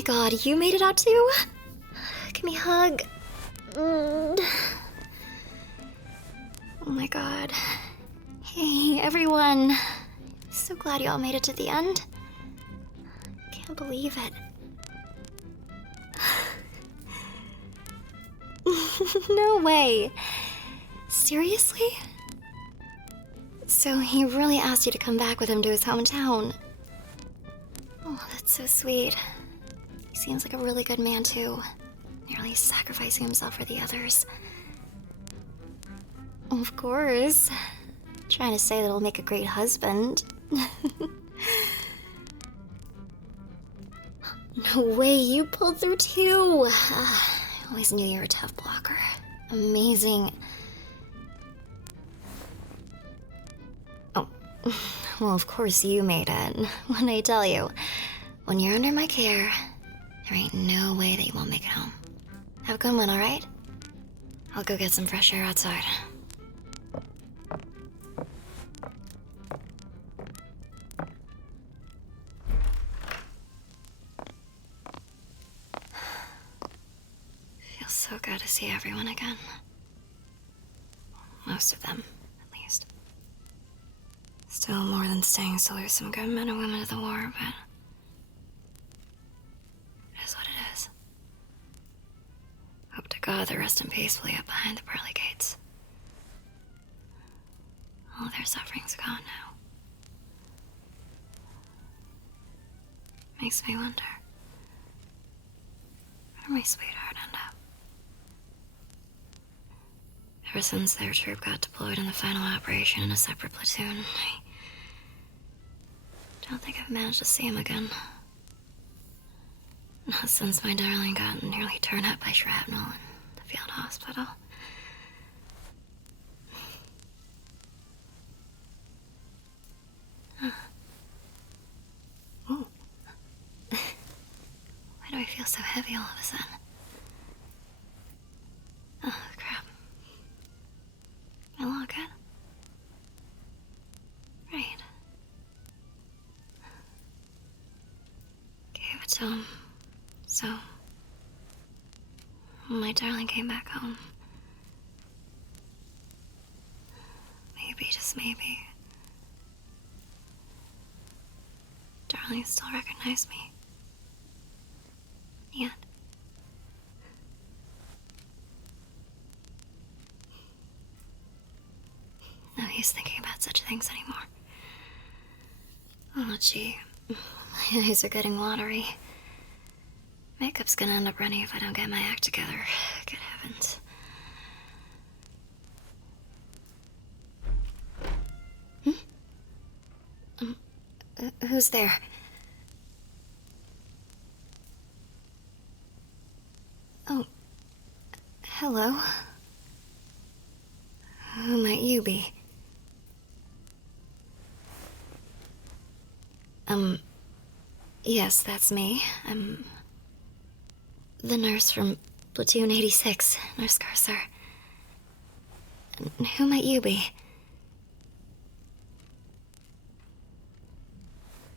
my god, you made it out too? Give me a hug. Oh my god. Hey, everyone. So glad you all made it to the end. Can't believe it. No way. Seriously? So he really asked you to come back with him to his hometown. Oh, that's so sweet. He seems like a really good man too. Nearly sacrificing himself for the others. Of course. Trying to say that he'll make a great husband. No way, you pulled through too. I always knew you were a tough blocker. Amazing. Oh, well, of course you made it. What did I tell you? When you're under my care, there ain't no way that you won't make it home. Have a good one, alright? I'll go get some fresh air outside. Feels so good to see everyone again. Most of them, at least. Still more than staying to lose some good men and women to the war, but it is what it is. Hope to God they rest in peacefully up behind the pearly gates. All their suffering's gone now. Makes me wonder, where my sweetheart end up? Ever since their troop got deployed in the final operation in a separate platoon, I don't think I've managed to see him again. Not since my darling got nearly torn up by shrapnel in the field hospital. Ooh. Why do I feel so heavy all of a sudden? Oh, crap. My locket? Right. Gave it to him. So, my darling came back home. Maybe, just maybe, darling still recognized me. Yet. No use thinking about such things anymore. Oh, gee. My eyes are getting watery. Makeup's gonna end up running if I don't get my act together. Good heavens. Who's there? Oh. Hello. Who might you be? Yes, that's me. I'm the nurse from Platoon 86, Nurse Carcer. And who might you be?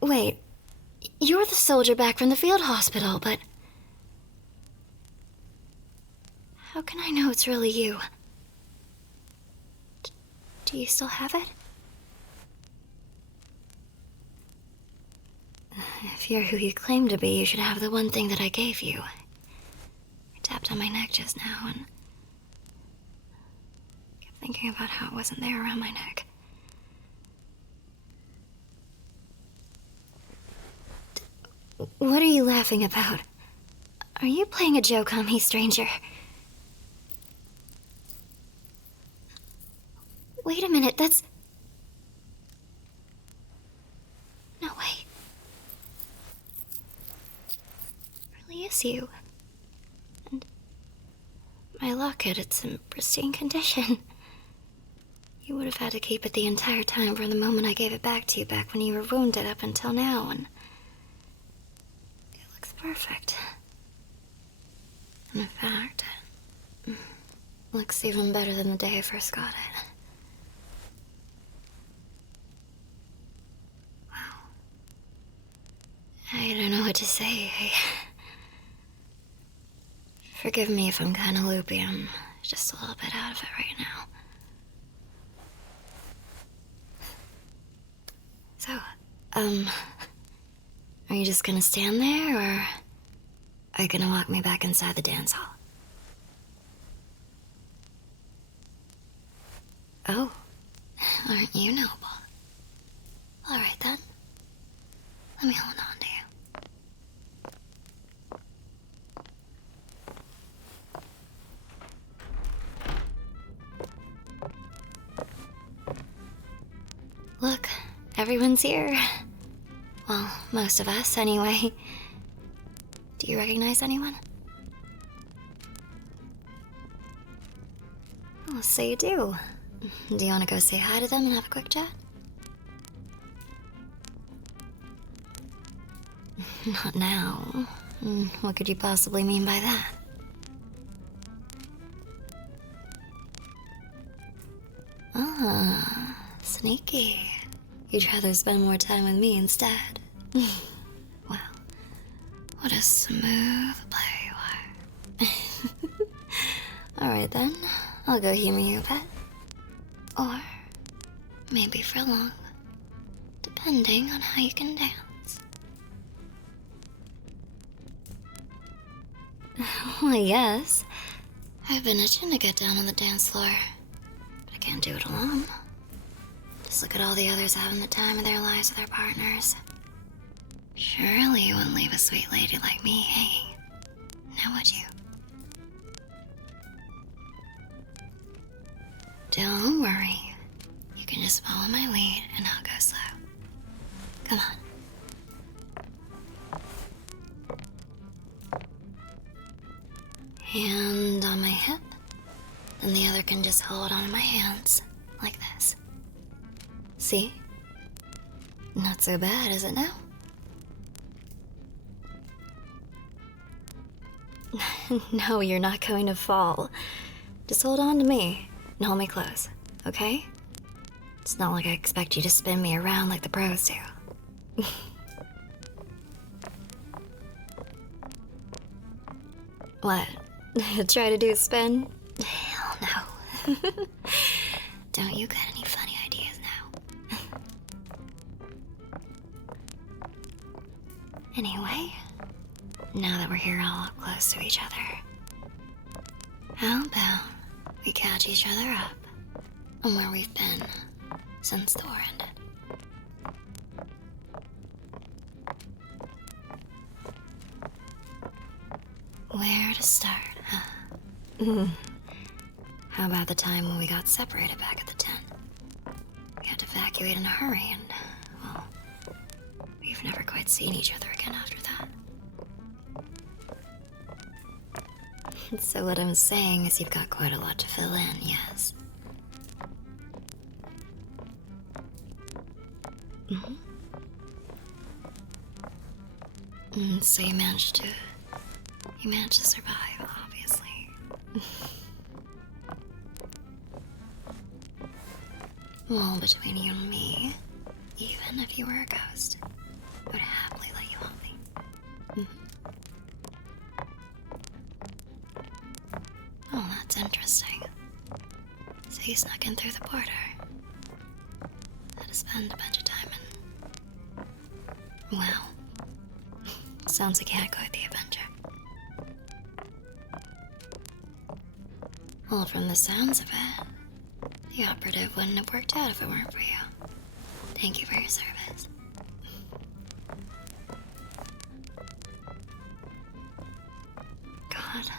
Wait, you're the soldier back from the field hospital, but how can I know it's really you? Do you still have it? If you're who you claim to be, you should have the one thing that I gave you. I tapped on my neck just now and kept thinking about how it wasn't there around my neck. What are you laughing about? Are you playing a joke on me, stranger? Wait a minute, that's... No way. It really is you. And my locket, it's in pristine condition. You would have had to keep it the entire time from the moment I gave it back to you back when you were wounded up until now, and it looks perfect. And in fact, it looks even better than the day I first got it. I don't know what to say. Forgive me if I'm kind of loopy. I'm just a little bit out of it right now. So, are you just gonna stand there, or are you gonna walk me back inside the dance hall? Oh, aren't you noble? All right then. Let me hold on to you. Look, everyone's here. Well, most of us, anyway. Do you recognize anyone? Oh, so you do. Do you want to go say hi to them and have a quick chat? Not now. What could you possibly mean by that? Ah, sneaky. You'd rather spend more time with me instead. Wow, what a smooth player you are. Alright then, I'll go humor you a bit. Or maybe for long, depending on how you can dance. Why, yes. I've been itching to get down on the dance floor, but I can't do it alone. Just look at all the others having the time of their lives with their partners. Surely you wouldn't leave a sweet lady like me hanging, now would you? Don't worry. You can just follow my lead and I'll go slow. Come on. Hand on my hip, and the other can just hold onto my hands, like this. See? Not so bad, is it now? No, you're not going to fall. Just hold on to me and hold me close, okay? It's not like I expect you to spin me around like the pros do. What? Try to do a spin? Hell no. Don't you get any funny ideas now? Anyway, now that we're here all up close to each other, how about we catch each other up on where we've been since the war ended? Where to start, huh? How about the time when we got separated back at the tent? We had to evacuate in a hurry and, well, we've never quite seen each other again after that. So what I'm saying is you've got quite a lot to fill in, yes? So you managed to survive, obviously. Well, between you and me, even if you were a ghost, I would happily let you help me. Oh, that's interesting. So you snuck in through the border. Had to spend a bunch of time in... Wow. Sounds like you had quite the adventure. Well, from the sounds of it, the operative wouldn't have worked out if it weren't for you. Thank you for your service. God.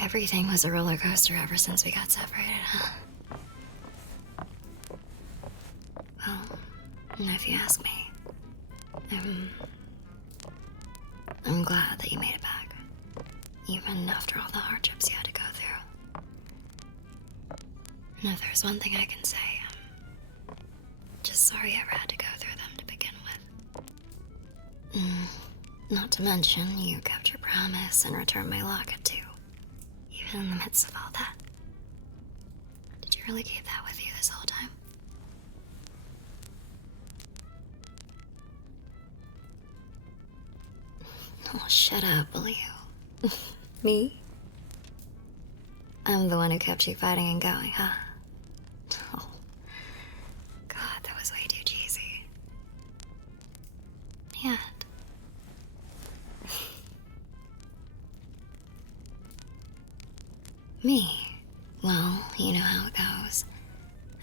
Everything was a roller coaster ever since we got separated, huh? Well, if you ask me, I'm glad that you made it back. Even after all the hardships you had to go through. And if there's one thing I can say, I'm just sorry I ever had to go through them to begin with. Not to mention, you kept your promise and returned my locket too. Even in the midst of all that. Did you really keep that with you this whole time? Oh, shut up, will you? Me? I'm the one who kept you fighting and going, huh? Oh, God, that was way too cheesy. Yet. Me? Well, you know how it goes.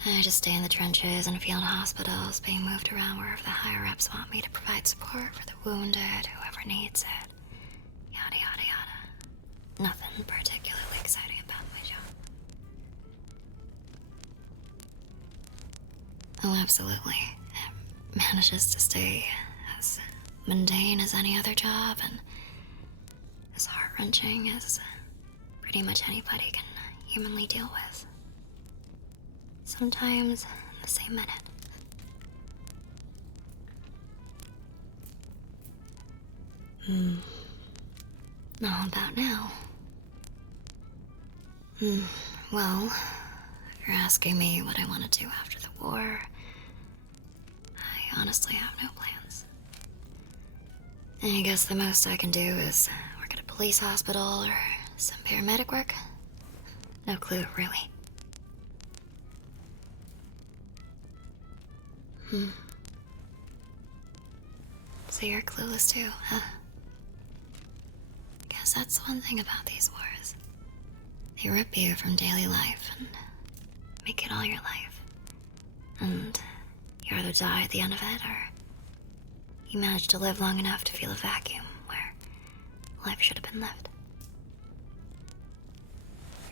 I just stay in the trenches and field hospitals, being moved around wherever the higher-ups want me to provide support for the wounded, whoever needs it. Yada yada yada. Nothing particularly exciting about my job. Oh, absolutely. It manages to stay as mundane as any other job and as heart-wrenching as pretty much anybody can humanly deal with. Sometimes in the same minute. How about now? Well, if you're asking me what I want to do after the war, I honestly have no plans. I guess the most I can do is work at a police hospital or some paramedic work. No clue, really. So you're clueless too, huh? Guess that's one thing about these wars. They rip you from daily life and make it all your life. And you either die at the end of it, or you manage to live long enough to feel a vacuum where life should have been lived.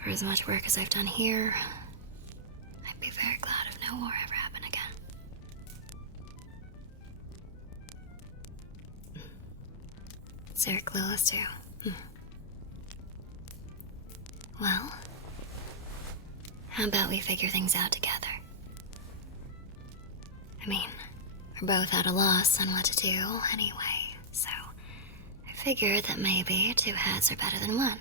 For as much work as I've done here, I'd be very glad if no war ever happened again. So you're clueless too. Well, how about we figure things out together? I mean, we're both at a loss on what to do anyway, so I figured that maybe 2 heads are better than 1.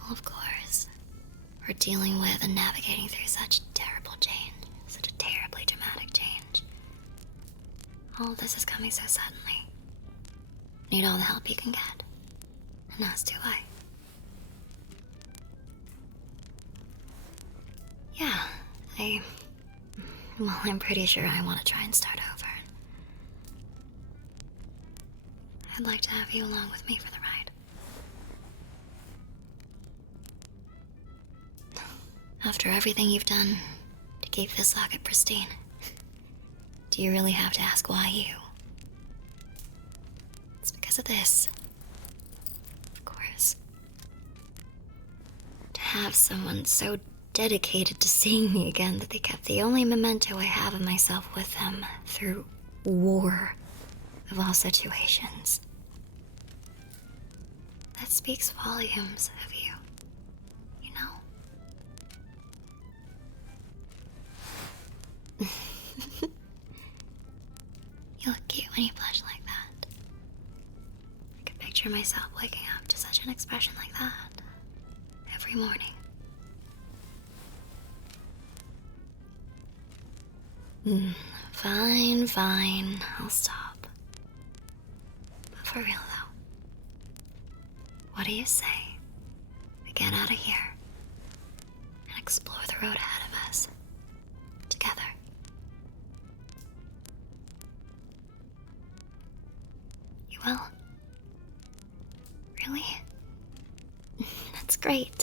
Well, of course, we're dealing with and navigating through such terrible change, such a terribly dramatic change. All this is coming so suddenly. Need all the help you can get. And as do I. Yeah, I'm pretty sure I want to try and start over. I'd like to have you along with me for the ride. After everything you've done to keep this locket pristine, do you really have to ask why you? It's because of this. Of course. To have someone so dedicated to seeing me again that they kept the only memento I have of myself with them through war of all situations. That speaks volumes of you, you know? You look cute when you blush like that. I could picture myself waking up to such an expression like that every morning. Fine, I'll stop. But for real though, what do you say we get out of here and explore the road ahead of us together? You will? Really? That's great.